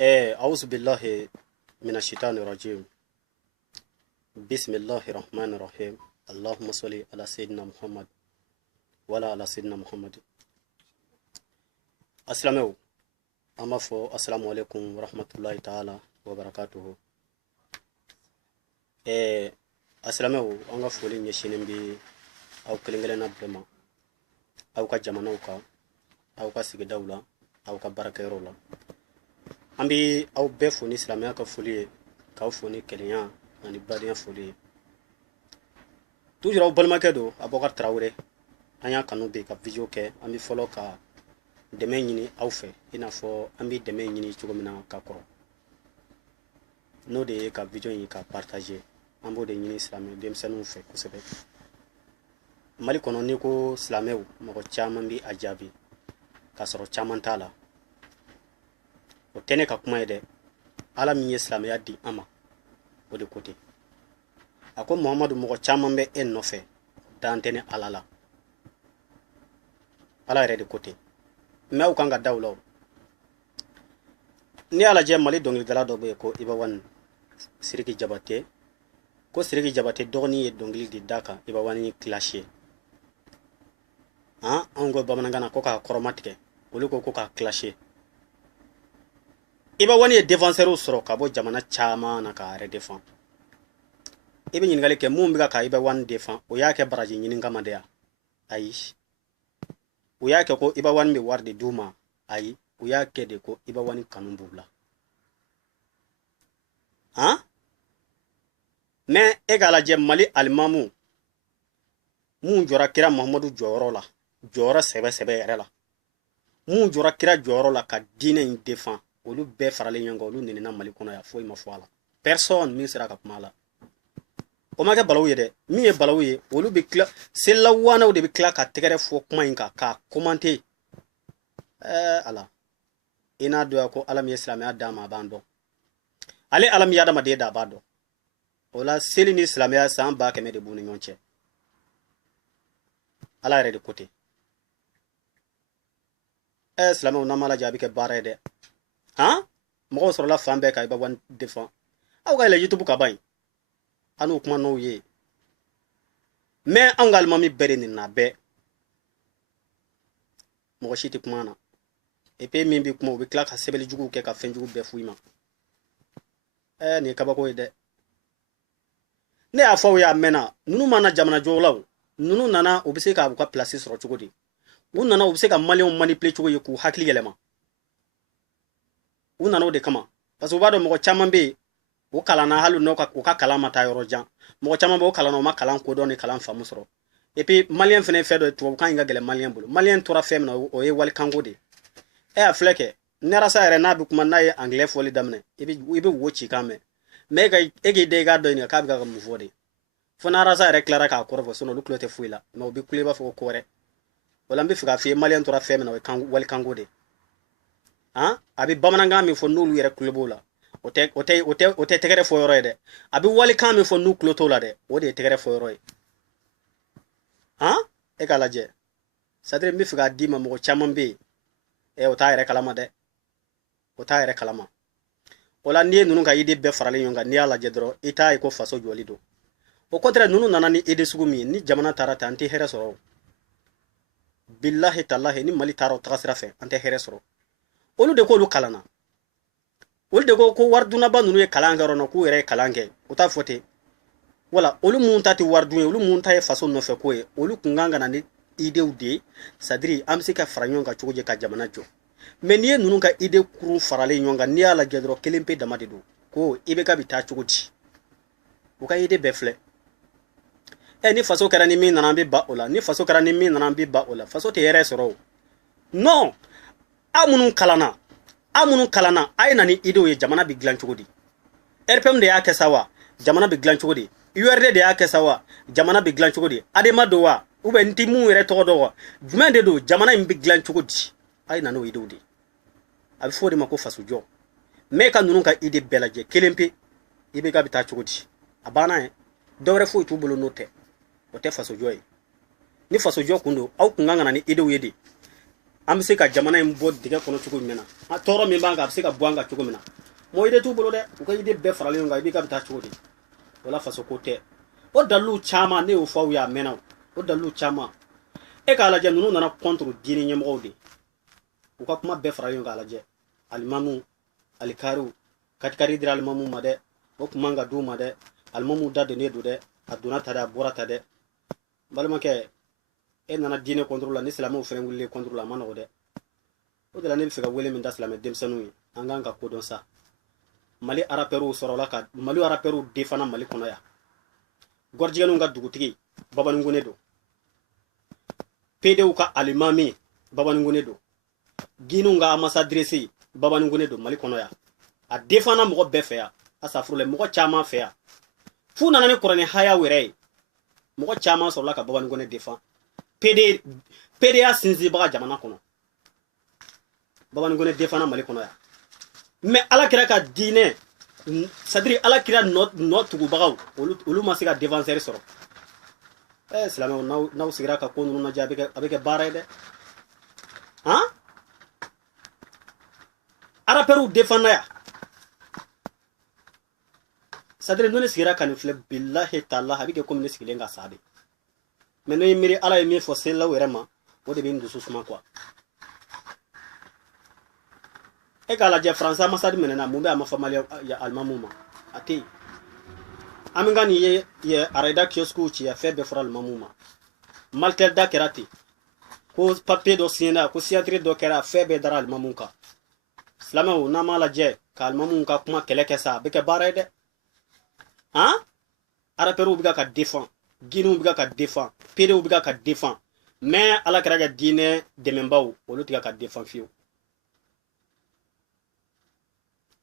أعوذ بالله من الشيطان الرجيم. بسم الله الرحمن الرحيم. اللهم صل على سيدنا محمد ولا على سيدنا محمد. Aslameu, amafo assalamu alaikum warahmatullahi ta'ala wabarakatuhu. Aslameu, anga foli nyeshinin bi au kelengele na brema au ka jamanaw ka au ka sigidaw la au ka barakayɔrɔw la. An bi aw bɛɛ fo ni silamɛya ka foli ye k'aw fo ni kelenya ani badenya foli ye. Toujours aw balimakɛ don Abubakar Traore. An y'a kanu bi ka video kɛ an bi fɔlɔ ka dɛmɛ ɲini aw fɛ i n'a fɔ an bi dɛmɛ ɲini cogo min na ka kɔrɔ. N'o de ye ka video in ka partager. An b'o de ɲini silamɛ denmisɛnninw fɛ kosɛbɛ. Mali kɔnɔ ni ko silamɛw mɔgɔ caman bi a jaabi ka sɔrɔ caman t'a la. O tɛ ne ka kuma ye dɛ. Ala min ye silamɛya di an ma o de ko ten. A ko Muhamadu mɔgɔ caman bɛ e nɔfɛ dan tɛ ne Ala la. Ala yɛrɛ de ko ten. Mais aw kan ka da o la o. Ni y'a lajɛ Mali dɔnkilidala dɔ bɛ yen ko Iba1 Sidiki Jabate. Ko Sidiki Jabate dɔgɔnin ye dɔnkili de da kan Iba1 ni clash ye. Anw ko bamanankan na ko k'a kɔrɔma tigɛ. Olu ko k'a clash ye. Iba1 ye défenseur sɔrɔ ka bɔ jamana caman na k'a yɛrɛ défend. I bɛ ɲininkali kɛ mun bɛ ka Iba1 défend o y'a kɛ baraji ɲini kama de ya? Ayi. U y'a kɛ ko Iba1 bɛ wari de d'u ma. Ayi. U y'a kɛ de ko Iba1 kanu b'u la. Mais e k'a lajɛ Mali alimamu mun jɔra kira Muhamadu jɔyɔrɔ la, jɔyɔrɔ sɛbɛ yɛrɛ la. Mun jɔra kira jɔyɔrɔ la ka diinɛ in défend. Olu bɛɛ faralen ɲɔgɔn kan olu nenina Mali kɔnɔ yan foyi ma fɔ a la. Personne min sera ka kuma a la. O ma kɛ balawu ye dɛ. Min ye balawu ye olu bɛ tila selawanaw de bɛ tila ka tɛgɛrɛ fɔ kuma in kan k'a commenter. Ala. I n'a dɔn ko Ala min ye silamɛya d'a ma a b'an dɔn. Ale Ala min ye adamaden da a b'a dɔn. O la seli ni silamɛya san 100 de b'u ni ɲɔgɔn cɛ. Ala yɛrɛ de ko ten. Silamɛw n'an m'a lajɛ a bɛ kɛ baara ye dɛ. Mɔgɔw sɔrɔla fan bɛɛ ka Iba1 défend. Aw ka yɛlɛ YouTube ka ban yen. An n'o kuma n'o ye. Mais anw ka alimami bɛɛ de nina bɛɛ. Mɔgɔ si tɛ kuma na. Et puis min bɛ kuma o bɛ tila ka sɛbɛnni juguw kɛ ka fɛn jugu bɛɛ f'u ma. Nin ye kabako ye dɛ. Ne y'a fɔ aw ye a mɛnna. Ninnu mana jamana jɔlaw. Ninnu nana u bɛ se k'u ka place sɔrɔ cogo di? U nana u bɛ se ka maliyɛnw manipuler cogo ye k'u hakili yɛlɛma. U nana o de kama. Parce que u b'a dɔn mɔgɔ caman bɛ yen o kalanna hali n'u ka kalan ma taa yɔrɔ jan. Mɔgɔ caman bɛ o kalan na o ma kalan kodɔn ni kalan faamu sɔrɔ. Et puis maliyɛn fɛnɛ ye fɛn dɔ ye tubabukan in ka gɛlɛn maliyɛn bolo. Maliyɛn tora fɛn min na o ye walikanko de ye. A filɛ kɛ ni arasa yɛrɛ n'a bɛ kuma n'a ye anglais fɔli daminɛ i bɛ wo ci kan mɛn. Mais e k'i da i k'a dɔn k'a bɛ ka mun fɔ de. Fo n'arasa yɛrɛ tilara k'a kɔrɔfɔ sinon olu tulo tɛ foyi la. Mais u bɛ kule i b'a fɔ ko ko wɛrɛ. O la n bɛ fɛ k'a f'i ye maliyɛn tora fɛn min na o ye walikanko de ye. A bɛ bamanankan min fɔ n'olu yɛrɛ kulo b'o la. O tɛ tɛgɛrɛ fɔ yɔrɔ ye dɛ. A bɛ walikan min fɔ n'u kulo t'o la dɛ. O de ye tɛgɛrɛ fɔ yɔrɔ ye. E k'a lajɛ. C'est-à-dire n bɛ fɛ k'a d'i ma mɔgɔ caman bɛ yen. O t'a yɛrɛ kalama dɛ. O t'a yɛrɛ kalama. O la n'i ye ninnu ka idée bɛɛ faralen ɲɔgɔn kan n'i y'a lajɛ dɔrɔn i t'a ye ko faso jɔli don. Au contraire ninnu nana ni idée sugu min ye ni jamana taara ten an tɛ hɛrɛ sɔrɔ. Billahi talahi ni Mali taara o taga sira fɛ an tɛ hɛrɛ sɔrɔ. Olu de k'olu kalanna. Olu de ko wari dunaba ninnu ye kalan kɛ yɔrɔ na k'u yɛrɛ ye kalan kɛ. O t'a fɔ ten. Wala olu mun ta tɛ wari dun ye olu mun ta ye faso nɔfɛ ko ye olu kun kan ka na ni idéw de ye. C'est-à-dire an bɛ se ka fara ɲɔgɔn kan cogo di ka jamana jɔ. Mais n'i ye ninnu ka idée kurun faralen ɲɔgɔn kan n'i y'a lajɛ dɔrɔn kelen pe dama de don. Ko IBK bɛ taa cogo di. U ka idée bɛɛ filɛ. Ni faso kɛra ni min nana an bɛ ba o la. Ni faso kɛra ni min nana an bɛ ba o la. Faso tɛ hɛrɛ sɔrɔ o. Non. Aw minnu kalanna. Aw minnu kalanna a ye na ni idéw ye jamana bɛ dilan cogo di. RPM de y'a kɛ sa wa jamana bɛ dilan cogo di. URD de y'a kɛ sa wa jamana bɛ dilan cogo di. ADEMA don wa ou bien n tɛ mun yɛrɛ tɔgɔ dɔn wa jumɛn de don jamana in bɛ dilan cogo di. A ye na n'o idéw de ye. A bɛ fɔ o de ma ko faso jɔ. Mais ka ninnu ka idée bɛɛ lajɛ kelen pe IBK bɛ taa cogo di. A banna ye dɔwɛrɛ foyi t'u bolo n'o tɛ. O tɛ faso jɔ ye. Ni faso jɔ kun don aw kun kan ka na ni idéw ye de. am se ka jamana in bo diga kono cogo min na a toro min banga se ka buanga cogo min na mo ide tu bolo de ko ide be farale nga ibi ka ta cogo di wala faso ko te o dalu chama ne o faw ya mena o dalu chama e ka alaje nunu nana contre dini nyemo de o ka kuma be farale nga alaje alimamu alikaru katikari dira alimamu made o kuma nga du made alimamu da de ne do de aduna tada borata de balma ke e nana dine contrôle ni islamu fere wule contrôle la mano de o de la ne fega wele min da islam dem sanu anganga ko don sa mali araperu sorola ka mali araperu defana mali kono ya gorjiganu nga dugutigi babanu ngone do pdu ka alimami babanu ngone do ginu nga ambassadresi babanu ngone do mali kono ya a defana mo be fe ya asafrule mo chama fe ya fu nana ne korane haya were mo chama sorola ka babanu ngone defa PDA sinzi baga jamana kono babanu ngone defana mali kono ya mais ala kira ka dine sadri ala kira not tugu bagaw olu masika défenseur soro islamé naw sigira ka ko nuna jabe avec bare de hein ara peru defana ya sadri nune sigira kan fle billahi ta'ala habike ko min sigilenga sabe mais no yimiri ala yimi fo sen la werema o de bin dusu suma quoi e kala je français masadi menena mumbe ama famali ya almamuma ati amingani ye areda kiosku ci ya febe for almamuma maltel da kerati ko papier do sina ko siatri do kera febe dara almamunka islamo na mala je ka almamunka kuma keleke sa beke barede hein ara peru biga ka défend ginu biga ka défend pédou biga ka défend mais ala karaga dine demembaw wolu tiga ka défend fiu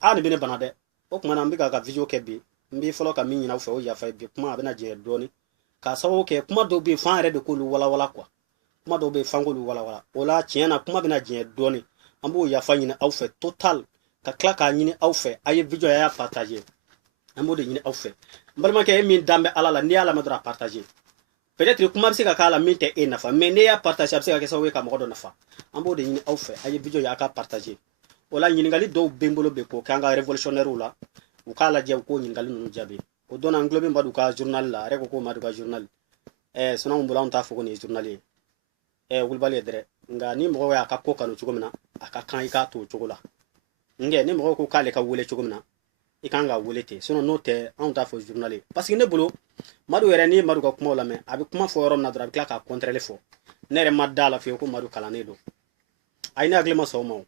ani bene banade o kuma na mbiga ka video ke bi mbi folo ka min nyina fe o ya fa bi kuma abena je doni ka sawo ke kuma do bi fan re de ko lu wala wala kwa kuma do bi fan ko lu wala wala ola tiena kuma bena je doni ambo ya fa nyina au fe total ka kla ka nyini au fe aye video ya partager ambo de nyini au fe mbalma ke min dambe ala la ni ala madra partager peut-être kuma bisa ka kala min te e nafa mais ne ya partager bisa ka sawo ka mo do nafa ambo de nyini au fe aye video ya ka partager wala nyingali do bembolo be ko kanga révolutionnaire la u kala je ko nyingali nunu jabe o dona nglobe mbadu ka journal la reko ko madu ka journal sona mbula on ta foko ni journalier wulbale dere nga ni mo ya ka ko kanu chugumna aka kan ika to chugula nge ni mo ko kale ka wule chugumna ikanga wulete sono note on ta fo journalier parce que ne bolo madu yere ni madu ka kuma la me abi kuma fo rom na dra bi ka contrôler fo nere madala fi ko madu kala ne do ayna aglema so mo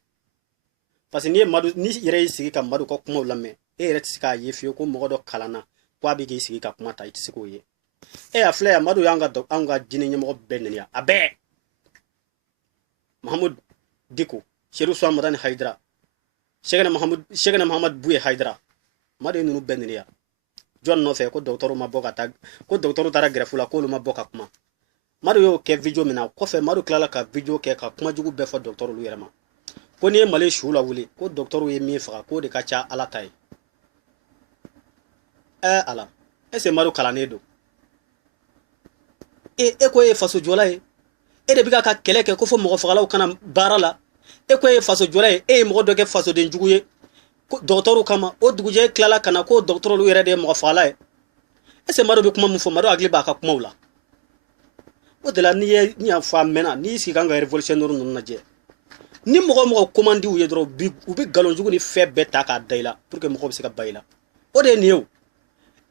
parce que ni madu ni yere sigi ka madu ko kuma lame e yere tsika yefi ko mo do kalana kwa bi gi sigi ka kuma ta itsiko ye e afle madu yanga do anga jini nyemo benenia abe Mahmoud Diko Cheru Swa Madani Haidra Shegana Muhammad Bouye Haidra madu nunu benenia John no fe ko docteur ma boka tag ko docteur tara grefula ko ma boka kuma madu yo ke video mina ko fe madu klala ka video ke ka kuma jugu be fo docteur lu yerema ko ni male shula wuli ko docteur ye mi fa ko de ka cha ala tay ala ese maru kala ne do e ko e faso jola e de biga ka keleke ko fo mo fagala kana barala e ko e faso jola e mo do ke faso de njuguye ko docteur kama o duguje klala kana ko docteur lu yere de mo fagala e ese maru be kuma mu fo maru agli ba ka kuma wula o de la ni fa mena ni si kanga révolutionnaire non na je ni mo commandi ou yedro bi ou bi galon jugu ni fe beta ka daila pour que mo ko se ka bayla o de nieu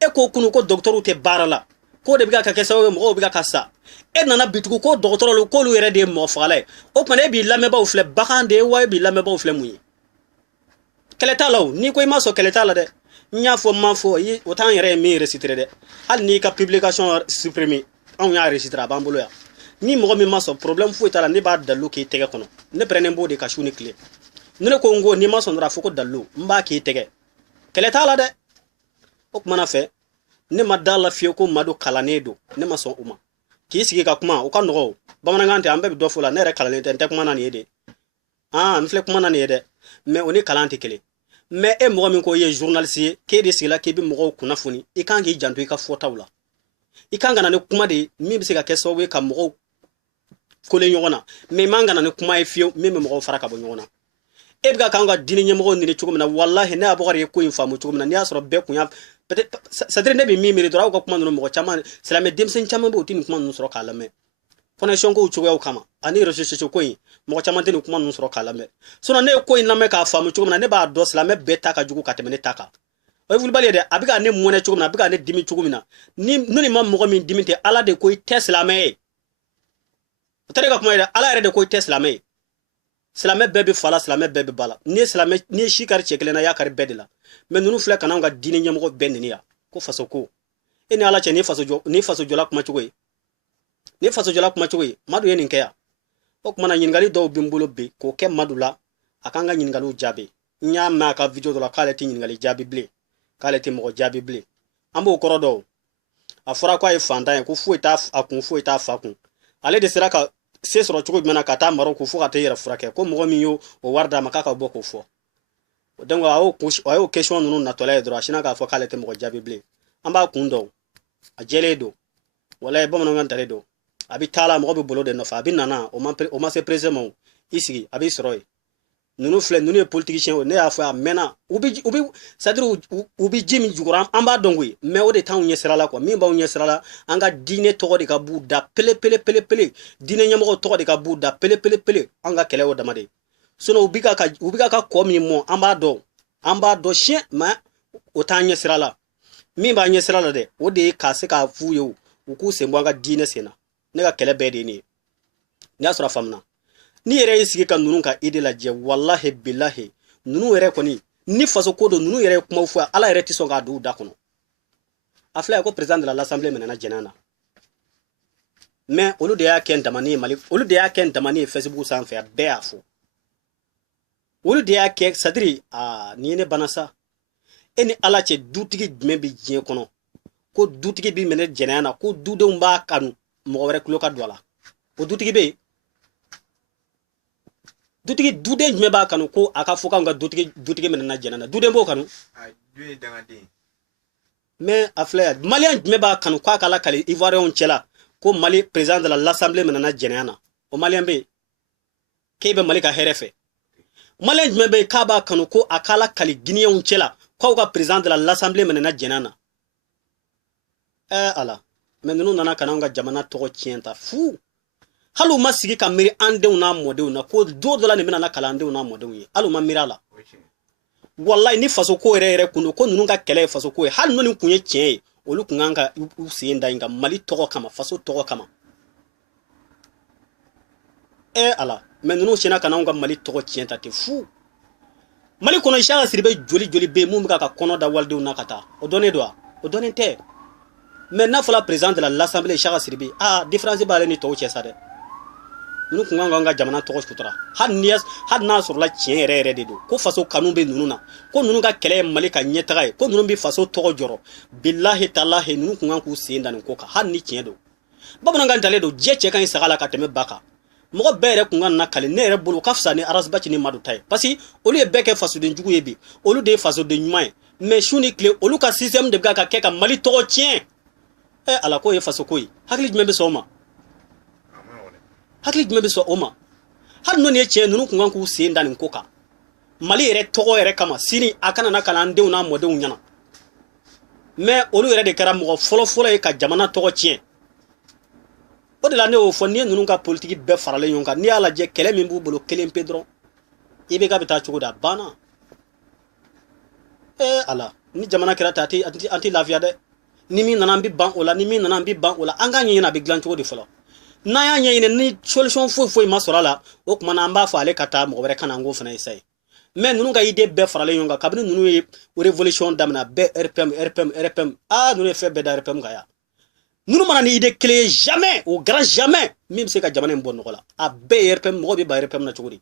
e ko kunu ko docteur te barala ko de biga ka kesa mo biga ka sa e nana bitugo ko docteur lu ko lu yere de mo fale o pane bi lameba ou fle bakande way bi lameba ou fle muyi keleta law ni ko ma so keleta la de nya fo man fo yi autant yere mi reciter de al ni ka publication supprimer on ya reciter bambulo ya ni mo mi maso problème fu etala ne ba dalu ki tege kono ne prene mbo de ka shuni clé ne ko ngo ni maso ndra fu ko dalu mba ki tege kele tala de ok mana fe ne madala fi ko madu kalanedo ne maso uma ki sigi ka kuma o kan no ba mana ngante ambe do fula ne re kalane te kuma na ni de mi fle kuma na ni de mais oni kalante kele mais e mo mi ko ye journaliste ke de sigla ke bi mo ko na funi e kan gi janto ka fotawla ikanga na ne kuma de mi bi se ka keso we ka mo kole ɲɔgɔn mais manga na ne kuma ye fiyo min bɛ mɔgɔw fara ka bɔ ɲɔgɔn na e bɛ ka diinɛ ɲɛmɔgɔw ɲini cogo min na wallahi ne abɔkar ye ko in faamu cogo min na n'i y'a sɔrɔ bɛɛ kun y'a c'est à dire ne bɛ min miiri dɔrɔn aw ka kuma ninnu mɔgɔ caman silamɛ denmisɛnnin caman bɛ u tɛ nin kuma ninnu sɔrɔ k'a lamɛn connexion kow cogoyaw kama ani réseaux sociaux ko in mɔgɔ caman tɛ nin kuma ninnu sɔrɔ k'a lamɛn sinon ne ye ko in lamɛn k'a faamu cogo min na ne b'a dɔn silamɛ bɛɛ ta ka jugu ka tɛmɛ ne ta kan o ye wulibali ye dɛ a bɛ ka ne mɔnɛ cogo min na a bɛ ka ne dimi cogo min na ni nin ma mɔgɔ min dimi tɛ ala de ko i tɛ silamɛ ye o tɛ ne ka kuma ye dɛ ala yɛrɛ de ko i tɛ silamɛ ye silamɛ bɛɛ bɛ fa la silamɛ bɛɛ bɛ ba la ni ye si kari cɛ kelen na i y'a kari bɛɛ de la mais ninnu filɛ ka n'anw ka diinɛ ɲɛmɔgɔ bɛɛ nini yan ko faso ko e ni ala cɛ ni faso jɔla kuma cogo ye ni faso jɔla kuma cogo ye madu ye nin kɛ yan o kumana ɲininkali dɔw bɛ n bolo bi k'o kɛ madu la a k'an ka ɲininkaliw jaabi n y'a mɛn a ka video dɔ la k'ale tɛ ɲininkali jaabi bilen k'ale tɛ mɔgɔ jaabi bilen an b'o kɔrɔ dɔn a fɔra k'a ye fantan ye ko foyi t'a a kun foyi t'a fa kun ale de sera ka se sɔrɔ cogo jumɛn na ka taa maro ko fo ka taa yɛrɛ furakɛ ko mɔgɔ min y'o wari d'a ma k'a ka bɔ k'o fɔ donc a y'o question ninnu natɔla ye dɔrɔn a sinna k'a fɔ k'ale tɛ mɔgɔ jaabi bilen an b'a kun dɔn a jɛlen don walayi bamanankan talen don a bɛ taa la mɔgɔ bɛ bolo de nɔfɛ a bɛ nana o ma se président ma i sigi a b'i sɔrɔ yen ninnu filɛ ninnu ye politicien ne y'a fɔ a mɛnna c'est à dire u bɛ ji min jukɔrɔ an b'a dɔn koyi mais o de t'anw ɲɛsira la quoi min b'anw ɲɛsira la an ka diinɛ tɔgɔ de ka b'u da pele diinɛ ɲɛmɔgɔw tɔgɔ de ka b'u da pele an ka kɛlɛ o dama de sinon u bɛ ka kɔ min mɔn an b'a dɔn siyɛn mais o t'an ɲɛsira la min b'a ɲɛsira la dɛ o de ye ka se k'a f'u ye u k'u sen bɔ an ka diinɛ sen na ne ka kɛlɛ bɛɛ de ye nin ye n'i y'a sɔrɔ a faamuna ni yɛrɛ y'i sigi ka ninnu ka idée lajɛ wallahi billahi ninnu yɛrɛ kɔni ni faso ko don ninnu yɛrɛ ye kumaw fɔ ala yɛrɛ tɛ sɔn k'a don u da kɔnɔ a filɛ ko président de l'Assemblée minɛna jɛnɛ na mais olu de y'a kɛ damani ye Mali olu de y'a kɛ damani ye Facebook sanfɛ a bɛɛ y'a fɔ olu de y'a kɛ c'est à dire nin ye ne bana sa e ni ala cɛ dutigi jumɛn bɛ diɲɛ kɔnɔ ko dutigi bɛ minɛ jɛnɛya na ko dudenw b'a kanu mɔgɔ wɛrɛ tulo ka don a la o dutigi bɛ yen duden jumɛn b'a kanu ko a ka fɔ k'an ka dutigi minɛna jɛnɛ na duden b'o kanu mais a filɛ yan maliyɛn jumɛn b'a kanu k'a ka lakali ivoiriyɛnw cɛla ko Mali président de l'Assemblée minɛna jɛnɛya na o maliyɛn bɛ yen k'e bɛ Mali ka hɛrɛ fɛ maliyɛn jumɛn bɛ yen k'a b'a kanu ko a k'a lakali guinéenw cɛla k'aw ka président de l'Assemblée minɛna jɛnɛya na ala mais ninnu nana ka n'anw ka jamana tɔgɔ tiɲɛ ta fu hali u ma sigi ka miiri an denw n'a mɔdenw na ko don dɔ la nin bɛna na kalan an denw n'a mɔdenw ye hali u ma miiri a la wallahi ni faso ko yɛrɛ kun don ko ninnu ka kɛlɛ ye faso ko ye hali n'o nin kun ye tiɲɛ ye olu kun kan ka u sen da yen ka Mali tɔgɔ kama faso tɔgɔ kama ala mais ninnu sinna ka n'anw ka Mali tɔgɔ tiɲɛ ta ten fu Mali kɔnɔ Isaka Siribe joli bɛ yen mun bɛ ka kɔnɔ da walidenw na ka taa o dɔnnen don wa o dɔnnen tɛ mais n'a fɔra président de l'Assemblée Isaka Siribe différence b'ale ni tɔw cɛ sa dɛ ninnu kun kan ka jamana tɔgɔ sutura hali n'a sɔrɔla tiɲɛ yɛrɛ de don ko faso kanu bɛ ninnu na ko ninnu ka kɛlɛ ye Mali ka ɲɛtaga ye ko ninnu bɛ faso tɔgɔ jɔrɔ billahi talahi ninnu kun kan k'u sen da nin ko kan hali ni tiɲɛ don bamanankan talen don diɲɛ cɛ ka ɲi saga la ka tɛmɛ ba kan mɔgɔ bɛɛ yɛrɛ kun ka na kali ne yɛrɛ bolo ka fisa ni Arasbachi ni Madu ta ye parce que olu ye bɛɛ kɛ fasoden jugu ye bi olu de ye fasoden ɲuman ye mais su ni tile olu ka système de bɛ ka kɛ ka Mali tɔgɔ tiɲɛ ala ko ye faso ko ye hakili jumɛn bɛ sɔn o ma hakili jumɛn bɛ sɔn o ma hali n'o ye tiɲɛ ninnu kun kan k'u sen da nin ko kan Mali yɛrɛ tɔgɔ yɛrɛ kama sini a kana na ka na an denw n'a mɔdenw ɲɛna mais olu yɛrɛ de kɛra mɔgɔ fɔlɔ ye ka jamana tɔgɔ tiɲɛ o de la ne y'o fɔ n'i ye ninnu ka politiki bɛɛ faralen ɲɔgɔn kan n'i y'a lajɛ kɛlɛ min b'u bolo kelen pe dɔrɔn i bɛ ka bɛ taa cogo di a banna ala ni jamana kɛra ta an tɛ lafiya dɛ ni min nana an bɛ ban o la ni min nana an bɛ ban o la an k'a ɲɛɲini a bɛ dilan cogo di fɔlɔ n'an y'a ɲɛɲini ni solution foyi ma sɔrɔ a la o tuma na an b'a fɔ ale ka taa mɔgɔ wɛrɛ ka na an k'o fana ye sa ye mais ninnu ka idée bɛɛ faralen ɲɔgɔn kan kabini ninnu ye révolution daminɛ bɛɛ RPM ninnu ye fɛn bɛɛ da RPM kan yan ninnu mana ni idée kelen ye jamais au grand jamais min bɛ se ka jamana in bɔ nɔgɔ la a bɛɛ ye RPM mɔgɔ bɛ ban RPM na cogo di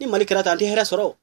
ni Mali kɛra tan an tɛ hɛrɛ sɔrɔ